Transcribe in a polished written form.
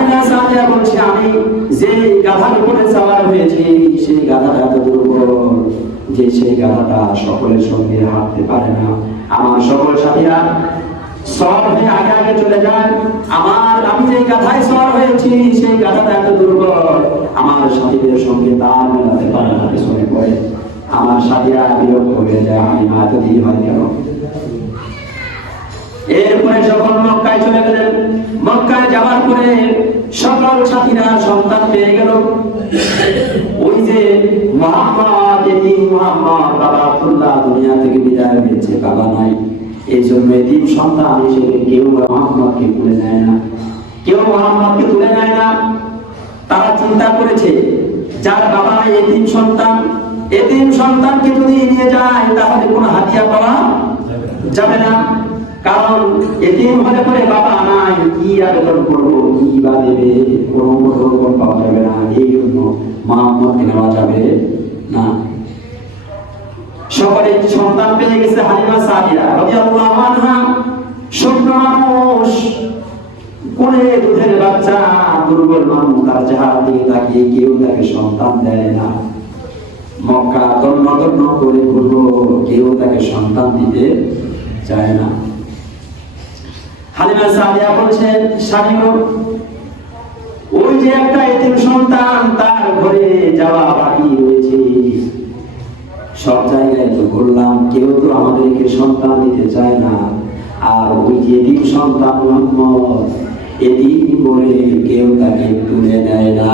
হালিমা সাদিয়া বলছে, আমি যে গাধার উপরে সওয়ার হয়েছি সেই গাধাটা এত দুর্বল যে সেই গাধাটা সকলের সঙ্গে হাঁটতে পারে না। আমার সকল সাথীরা সওয়ার হয়ে আগে আগে চলে যায়। আমি যে গাধায় সওয়ার হয়েছি সেই গাধাটা এত দুর্বল, আমার সাথীদের সঙ্গে তাল মেলাতে পারে না, পেছনে পড়ে। আমার সাথীরা বিরক্ত হয়ে যায়, আমি মা এত দেরি হয় কেন? এরপরে যখন মক্কায় চলে গেলেন, মক্কায় যাওয়ার পরে সকল সাথীরা সন্তান পেয়ে গেল। ওই যে মুহাম্মদ, এতিম মুহাম্মদ, বাবা আব্দুল্লাহ দুনিয়া থেকে বিদায় হয়েছে, বাবা নাই। এই জন্য এতিম সন্তান হিসেবে কেউ মুহাম্মদকে তুলে নেয় না, কেউ মুহাম্মদকে তুলে নেয় না। তারা চিন্তা করেছে যার বাবা নাই, এতিম সন্তানকে যদি নিয়ে যায় তাহলে কোনো হাদিয়া পাওয়া যাবে না। কারণ এতিম হলে পরে বাবা নাই, কি আবেদন করবো, কি বা দেবে, কোনো মতলব পাওয়া যাবে না। এই জন্য মুহাম্মদকে নেওয়া যাবে না। সকলে সন্তান পেয়ে গেছে। হালিমা সাদিয়া রাদিয়াল্লাহু আনহা ছোট্ট মানুষ, কোলে দুধের বাচ্চা, দুর্বল মানুষ, তার চেহারা দিকে তাকিয়ে কেউ তাকে সন্তান দেয় না। মক্কা তন্ন তন্ন করে ঘুরলো, কেউ তাকে সন্তান দিতে চায় না। হালিমা সাদিয়া বলছেন, স্বামী গো, ওই যে একটা এতিম সন্তান তার ঘরে যাওয়া বাকি রয়েছে, সব জায়গায় তো ঘুরলাম, কেউ তো আমাদেরকে সন্তান দিতে চায় না। আর ওই যে এতিম সন্তান মুহাম্মদ, এতিম বলে কেউ তাকে তুলে নেয় না।